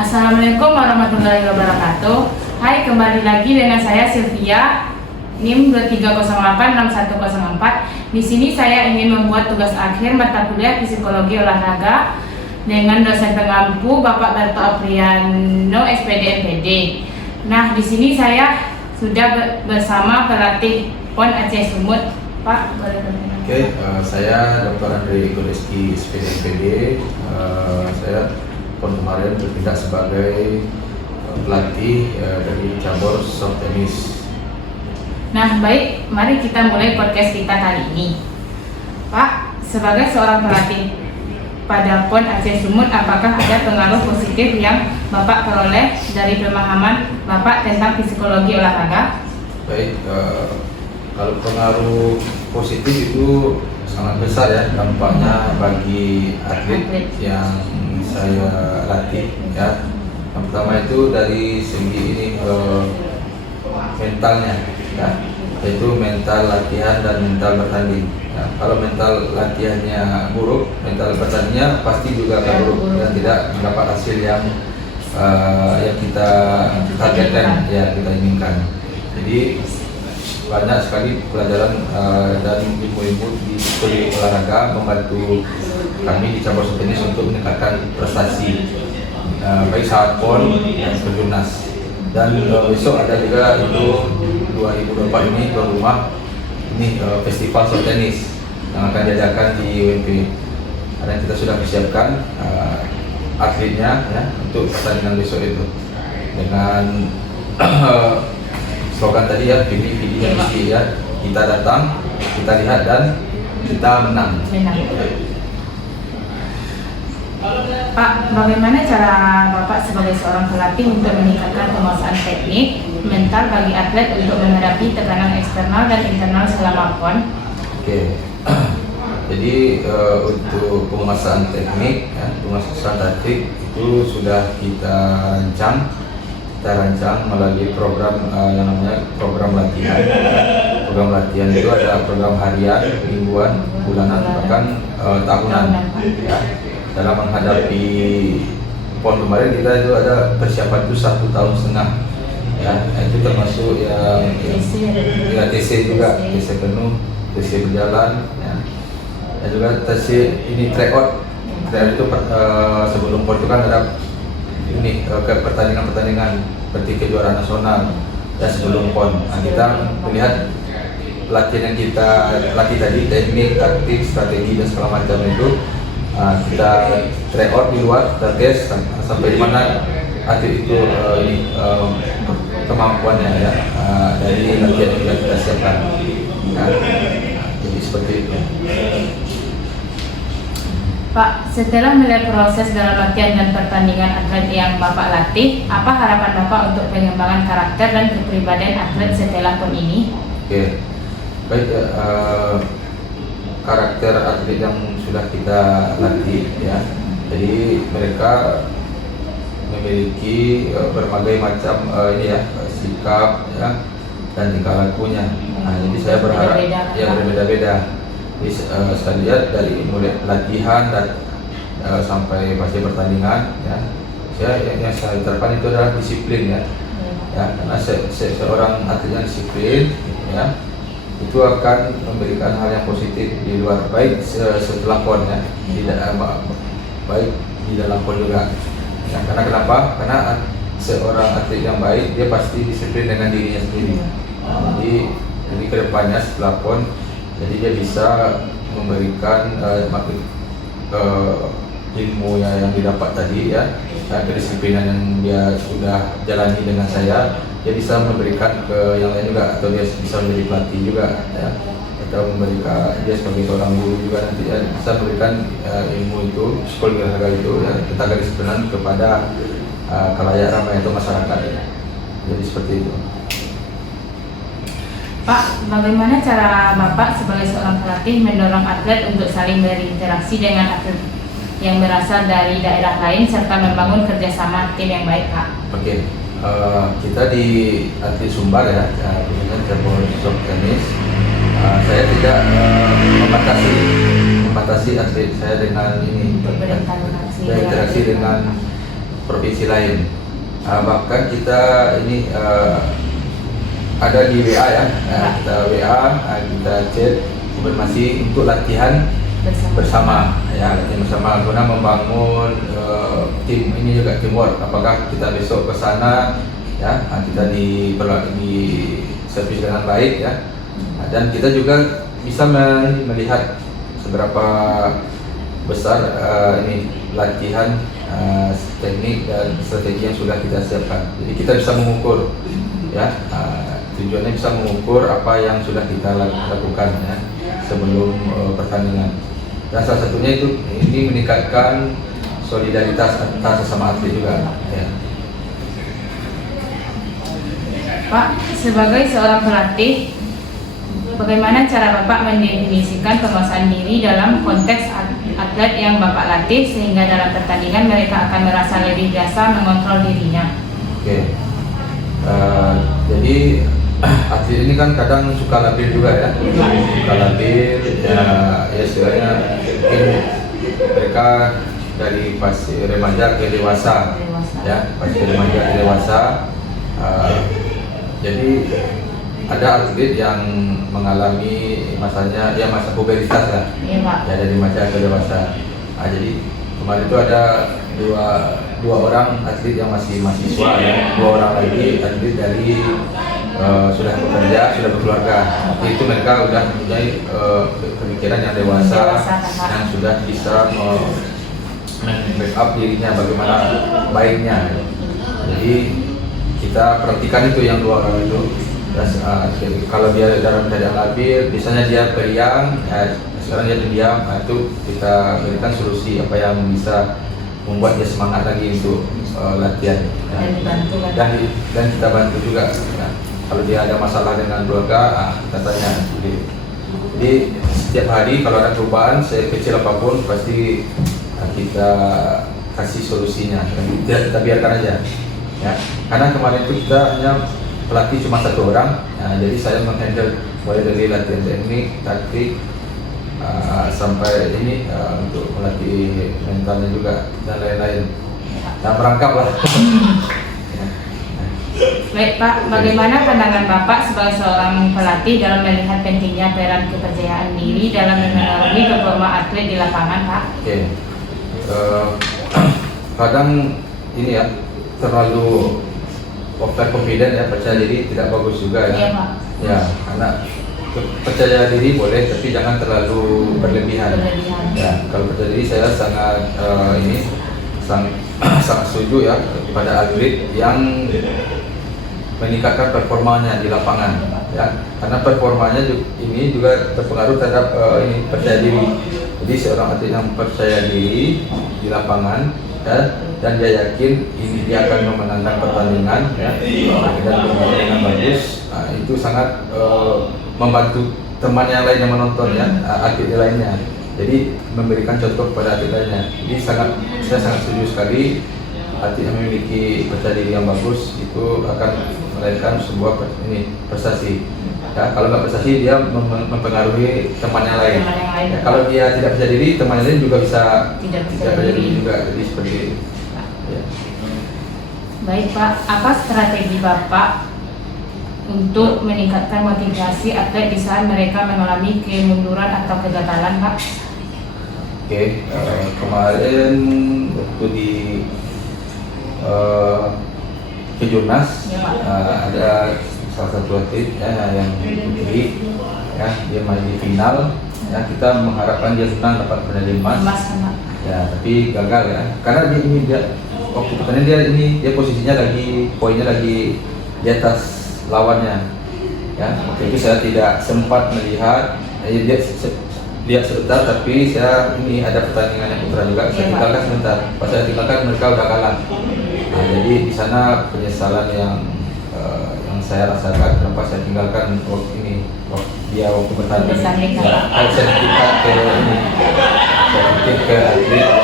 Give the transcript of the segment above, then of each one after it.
Assalamualaikum warahmatullahi wabarakatuh. Hai, kembali lagi dengan saya Sylvia, NIM 23086104. Di sini saya ingin membuat tugas akhir mata kuliah Psikologi Olahraga dengan dosen pengampu Bapak Barto Apriano, SPD MPD. Nah, di sini saya sudah bersama pelatih PON Aceh Sumut. Pak, boleh berkenan. Oke, saya Dr. Andre Godeski, SPD MPD. Saya PON kemarin bertindak sebagai pelatih dari cabur soft tennis. Nah, baik, mari kita mulai podcast kita kali ini. Pak, sebagai seorang pelatih pada PON Aceh Sumut, apakah ada pengaruh positif yang Bapak peroleh dari pemahaman Bapak tentang psikologi olahraga? Baik, kalau pengaruh positif itu sangat besar ya dampaknya bagi atlet yang saya latih ya. Yang pertama itu dari segi ini mentalnya ya, yaitu mental latihan dan mental bertanding ya. Kalau mental latihannya buruk, mental bertandingnya pasti juga akan buruk dan tidak mendapat hasil yang kita targetkan ya, kita inginkan. Jadi banyak sekali pelajaran dan ilmu-ilmu di psikologi olahraga membantu kami di cabur soft tennis untuk meningkatkan prestasi baik saat PON dan berjurnas. Dan besok ada juga itu 2024 ini tuan rumah ini festival soft tennis yang akan diadakan di UMP. Dan kita sudah persiapkan atletnya ya untuk pertandingan besok itu dengan slogan tadi ya, pilih yang mesti ya, kita datang, kita lihat dan kita menang. Pak, bagaimana cara Bapak sebagai seorang pelatih untuk meningkatkan penguasaan teknik mental bagi atlet untuk menghadapi tekanan eksternal dan internal selama PON? Oke, jadi untuk penguasaan teknik, ya, penguasaan taktik itu sudah kita rancang melalui program yang namanya program latihan. Program latihan itu ada program harian, mingguan, bulanan, bahkan tahunan. Ya. Dalam menghadapi PON kemarin kita itu ada persiapan itu 1,5 tahun. Ya, itu termasuk yang ya, TC juga, TC penuh, TC berjalan. Ya. Dan juga TC ini tryout. Tryout itu sebelum PON itu kan ada ini pertandingan seperti kejuaraan nasional dan sebelum PON. Nah, kita melihat latihan yang kita latih tadi, teknik, taktik, strategi dan segala macam itu kita tryout di luar, kita tes sampai di mana atlet itu kemampuannya ya, dari latihan yang kita siapkan. Jadi seperti itu. Pak, setelah melihat proses dalam latihan dan pertandingan atlet yang Bapak latih, apa harapan Bapak untuk pengembangan karakter dan kepribadian atlet setelah PON ini? Oke, baik. Karakter atlet yang sudah kita latih ya, jadi mereka memiliki berbagai macam ini ya, sikap ya dan tingkah lakunya. Nah, jadi saya berharap ya berbeda-beda. Jadi saya lihat dari mulai latihan dan sampai pasti pertandingan ya, yang saya terapkan itu adalah disiplin ya. Ya, karena seorang atlet yang disiplin ya, itu akan memberikan hal yang positif di luar, baik setelah PON ya, tidak baik di dalam PON juga. Ya, karena kenapa? Karena seorang atlet yang baik dia pasti disiplin dengan dirinya sendiri. Nah, jadi kedepannya setelah PON, jadi dia bisa memberikan ilmu yang didapat tadi ya, kedisiplinan yang dia sudah jalani dengan saya, dia bisa memberikan ke yang lain juga, atau dia bisa menjadi pelatih juga ya, atau memberikan dia sebagai seorang guru juga nanti ya, bisa memberikan ilmu itu, psikologi olahraga itu ya, tentang kedisiplinan kepada khalayak ramai atau masyarakat ya. Jadi seperti itu. Pak, bagaimana cara Bapak sebagai seorang pelatih mendorong atlet untuk saling berinteraksi dengan atlet yang berasal dari daerah lain serta membangun kerjasama tim yang baik, Pak? Oke, kita di atlet Sumbar ya, khususnya cabur soft tennis, saya tidak membatasi atlet saya dengan ini berinteraksi dengan provinsi lain. Bahkan kita ini ada di WA ya, kita WA, kita chat konfirmasi untuk latihan bersama ya, latihan bersama guna membangun tim ini juga teamwork. Apakah kita besok ke sana ya, kita di servis dengan baik ya, dan kita juga bisa melihat seberapa besar ini latihan teknik dan strategi yang sudah kita siapkan. Jadi kita bisa mengukur ya, tujuannya bisa mengukur apa yang sudah kita lakukan ya sebelum pertandingan. Dan salah satunya itu ini meningkatkan solidaritas antar sesama atlet juga ya. Pak, sebagai seorang pelatih, bagaimana cara Bapak mendefinisikan penguasaan diri dalam konteks atlet yang Bapak latih sehingga dalam pertandingan mereka akan merasa lebih biasa mengontrol dirinya? Oke. Jadi atlet ini kan kadang suka labil juga ya, suka labil ya, istilahnya mungkin mereka dari pas remaja ke dewasa ya, pas remaja ke dewasa. Jadi ada atlet yang mengalami masanya ya masa pubertas ya, ya dari remaja ke dewasa. Jadi kemarin itu ada dua orang atlet yang masih mahasiswa ya, 2 orang lagi atlet dari sudah bekerja, sudah berkeluarga. Itu mereka sudah mempunyai pemikiran yang dewasa, yang sudah bisa backup dirinya bagaimana baiknya. Jadi kita perhatikan itu yang 2 orang itu. Kalau dia dalam keadaan labil, biasanya dia periang, ya, sekarang dia diam. Itu kita berikan solusi apa yang bisa membuat dia semangat lagi untuk latihan. Dan kita bantu juga. Ya. Kalau dia ada masalah dengan keluarga, kita tanya. Jadi setiap hari kalau ada perubahan sekecil apapun pasti kita kasih solusinya. Tidak kita biarkan aja. Ya. Karena kemarin itu kita hanya pelatih cuma 1 orang, jadi saya menghandle mulai dari latihan teknik, taktik, sampai ini untuk melatih mentalnya juga dan lain-lain. Nah, merangkap lah. Baik Pak, bagaimana pandangan Bapak sebagai seorang pelatih dalam melihat pentingnya peran kepercayaan diri dalam memengaruhi performa atlet di lapangan, Pak? Oke. Kadang ini ya terlalu overconfident ya, percaya diri tidak bagus juga ya. Iya, Pak. Ya, karena percaya diri boleh tapi jangan terlalu berlebihan. Ya, kalau percaya diri saya sangat sangat setuju ya kepada atlet yang meningkatkan performanya di lapangan ya, karena performanya ini juga terpengaruh terhadap ini percaya diri. Jadi seorang atlet yang percaya diri di lapangan ya, dan dia yakin ini dia akan memenangkan pertandingan ya, dan bermain dengan bagus, itu sangat membantu teman yang lain yang menonton ya, atlet lainnya. Jadi memberikan contoh kepada atlet lainnya. Jadi saya sangat setuju sekali atlet yang memiliki percaya diri yang bagus itu akan melahirkan sebuah prestasi. Ya, kalau nggak prestasi dia mempengaruhi teman yang lain. Ya, kalau dia tidak percaya diri, teman yang lain juga bisa tidak percaya diri juga. Jadi seperti itu. Ya. Baik Pak, apa strategi Bapak untuk meningkatkan motivasi atlet di saat mereka mengalami kemunduran atau kegagalan, Pak? Oke, kemarin waktu di Kejurnas ya, ada salah satu atlet ya, yang putri ya, dia main di final ya, kita mengharapkan dia menang dapat medali emas ya, tapi gagal ya, karena dia waktu pertandingan dia posisinya lagi, poinnya lagi di atas lawannya ya. Waktu itu saya tidak sempat melihat dia lihat sebentar, tapi saya ini ada pertandingan yang putra juga, saya tinggalkan sebentar. Pas saya tinggalkan mereka udah kalah. Nah, jadi di sana penyesalan yang saya rasakan kenapa saya tinggalkan waktu dia bertanding. Saya tinggal ke ini, saya mungkin ke atlet yang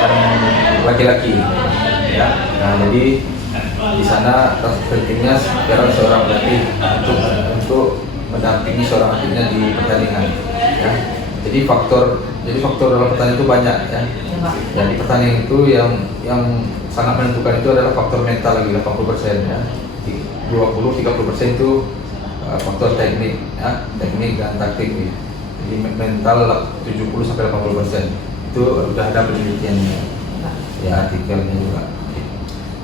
laki-laki ya. Nah, jadi di sana pentingnya sekarang seorang pelatih untuk mendampingi seorang atletnya di pertandingan ya. Jadi faktor dalam pertandingan itu banyak ya. Ya, Pak. Ya, di pertandingan itu yang sangat menentukan itu adalah faktor mental lagi 80% ya. 20-30% itu faktor teknik ya, teknik dan taktik ya. Jadi mental 70-80% itu sudah ada penelitiannya ya, artikelnya juga.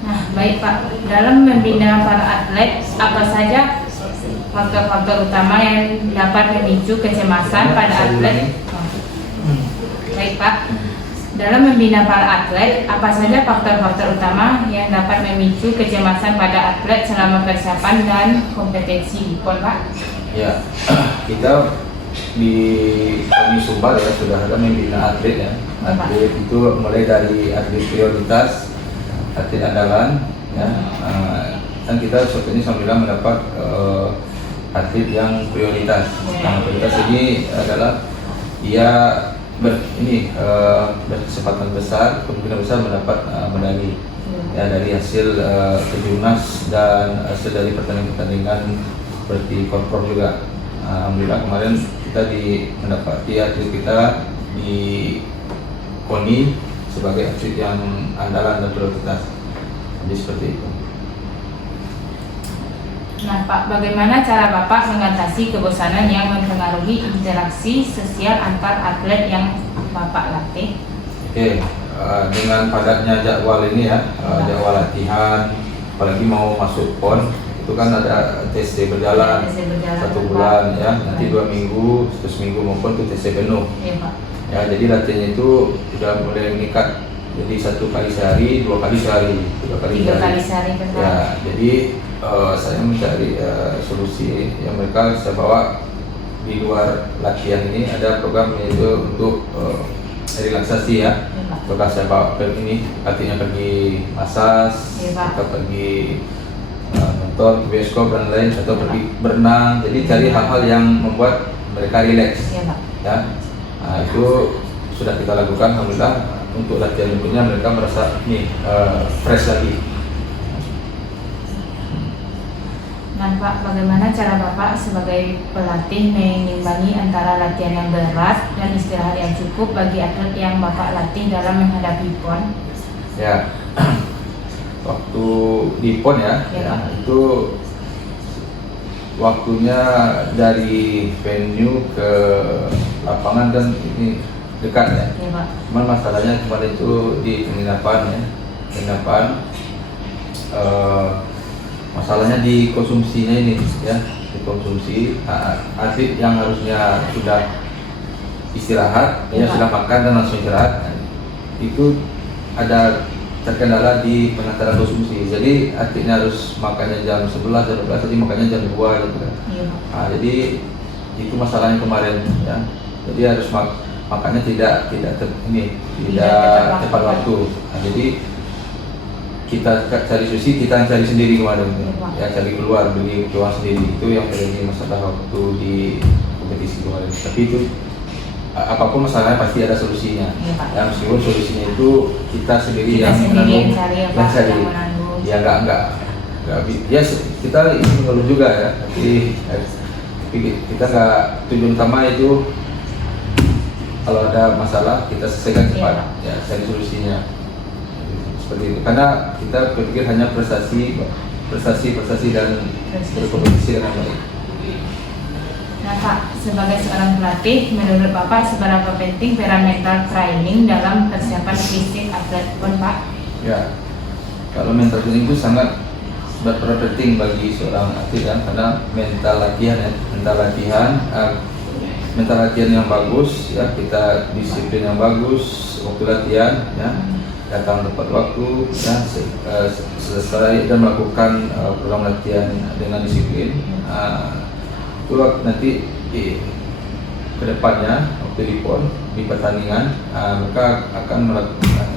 Nah, baik Pak, dalam membina para atlet, apa saja faktor-faktor utama yang dapat memicu kecemasan pada atlet? Baik Pak, dalam membina para atlet, apa saja faktor-faktor utama yang dapat memicu kecemasan pada atlet selama persiapan dan kompetisi PON, Pak? Ya, kita di kami Sumbar ya sudah ada membina atlet ya. Atlet itu mulai dari atlet prioritas, atlet andalan ya. Dan kita seperti ini sambil mendapat atlet yang prioritas. Yang prioritas ini adalah dia berkesempatan besar, kemungkinan besar mendapat medali ya dari hasil kejurnas dan hasil dari pertandingan seperti korpor juga. Alhamdulillah kemarin kita mendapati atlet kita di KONI sebagai atlet yang andalan dan prioritas. Jadi seperti itu. Nah Pak, bagaimana cara Bapak mengatasi kebosanan yang mempengaruhi interaksi sosial antar atlet yang Bapak latih? Oke, dengan padatnya jadwal ini ya, jadwal latihan, apalagi mau masuk PON, itu kan ada TC berjalan, 1 bulan ya, nanti 2 minggu, seminggu maupun itu TC penuh. Iya Pak. Ya, jadi latihannya itu sudah mulai meningkat. Jadi 1 kali sehari, 2 kali sehari, 3 kali sehari. Ya, jadi saya mencari solusi yang mereka saya bawa di luar latihan ini ada program yaitu untuk relaksasi ya. Maka saya bawa ke ini, artinya pergi massage, atau pergi nonton bioskop dan lain, atau pergi berenang. Jadi cari hal-hal yang membuat mereka rileks. Ya, nah, itu sudah kita lakukan. Alhamdulillah untuk latihan berikutnya mereka merasa fresh lagi. Nah Pak, bagaimana cara Bapak sebagai pelatih mengimbangi antara latihan yang berat dan istirahat yang cukup bagi atlet yang Bapak latih dalam menghadapi PON? Ya, waktu di PON ya, itu waktunya dari venue ke lapangan dan ini dekat ya. Cuman masalahnya kemarin itu di penginapan ya, masalahnya di konsumsinya ini ya, dikonsumsi. Atlet yang harusnya sudah istirahat, ya sudah makan dan langsung istirahat, itu ada terkendala di penataran konsumsi. Jadi atletnya harus makannya jam 11, jam 12, jadi makannya jam 2 gitu kan. Nah, jadi itu masalahnya kemarin ya. Jadi harus makannya tidak tepat waktu. Nah, jadi kita cari solusi, kita cari sendiri kemarin ya, cari keluar, beli uang sendiri. Itu yang terjadi masalah waktu di kompetisi kemarin. Tapi itu apapun masalahnya pasti ada solusinya ya, meskipun solusinya itu kita sendiri yang menanggung, ya enggak ya, kita ingin mengeluh juga ya, tapi kita nggak, tujuan utama itu kalau ada masalah kita selesaikan cepat ya, cari solusinya seperti itu. Karena kita berpikir hanya prestasi dan berkompetisi dengan baik. Nah Pak, sebagai seorang pelatih, menurut Bapak seberapa penting peran mental training dalam persiapan fisik atlet PON, Pak? Ya, kalau mental training itu sangat berperan penting bagi seorang atlet ya, karena mental latihan yang bagus ya, kita disiplin yang bagus waktu latihan ya, datang tepat waktu ya, selesai dan melakukan program latihan dengan disiplin. Itu nanti ke depannya waktu di PON, di pertandingan, mereka akan melakukan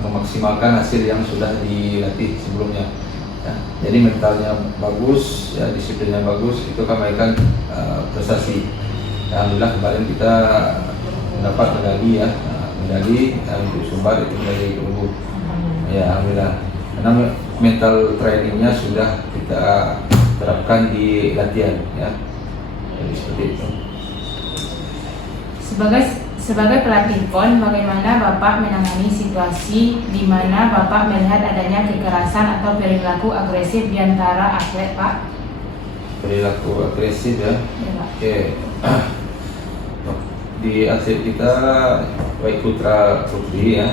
memaksimalkan hasil yang sudah dilatih sebelumnya ya. Jadi mentalnya bagus ya, disiplinnya bagus, itu akan melahirkan prestasi. Alhamdulillah kemarin kita mendapat medali ya, untuk Sumbar itu medali perunggu ya, alhamdulillah. Karena mental trainingnya sudah kita terapkan di latihan ya, jadi seperti itu. Sebagai pelatih PON, bagaimana Bapak menangani situasi di mana Bapak melihat adanya kekerasan atau perilaku agresif di antara atlet, Pak? Perilaku agresif ya? Ya, Pak. Oke. Di atlet kita baik putra putri ya,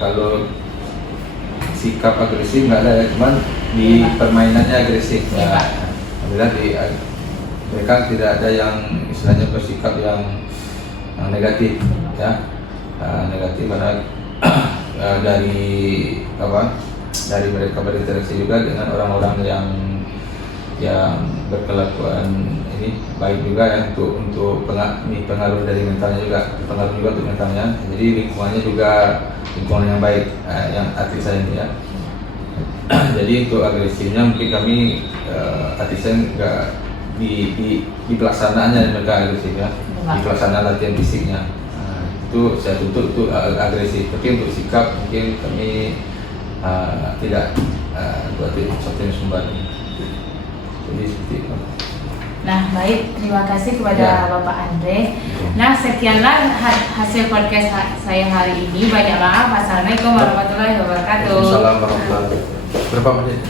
kalau sikap agresif nggak ada ya, cuman di permainannya agresif ya. Alhamdulillah mereka tidak ada yang istilahnya bersikap yang negatif ya. Negatif karena dari mereka berinteraksi juga dengan orang-orang yang berkelakuan ini baik juga ya untuk pengaruh dari mentalnya juga, pengaruh juga untuk mentalnya. Jadi lingkungannya juga lingkungan yang baik yang atlet saya ini ya. Jadi untuk agresifnya mungkin kami atlet saya nggak di pelaksanaannya mereka agresif ya, di pelaksanaan latihan fisiknya itu saya tuntut itu agresif. Tapi untuk sikap mungkin kami tidak buat sesuatu yang sumber. Jadi seperti itu. Nah, baik, terima kasih kepada Ya. Bapak Andre. Nah, sekianlah hasil podcast saya hari ini. Banyak maaf. Assalamualaikum warahmatullahi wabarakatuh. Waalaikumsalam warahmatullahi wabarakatuh. Berapa menit?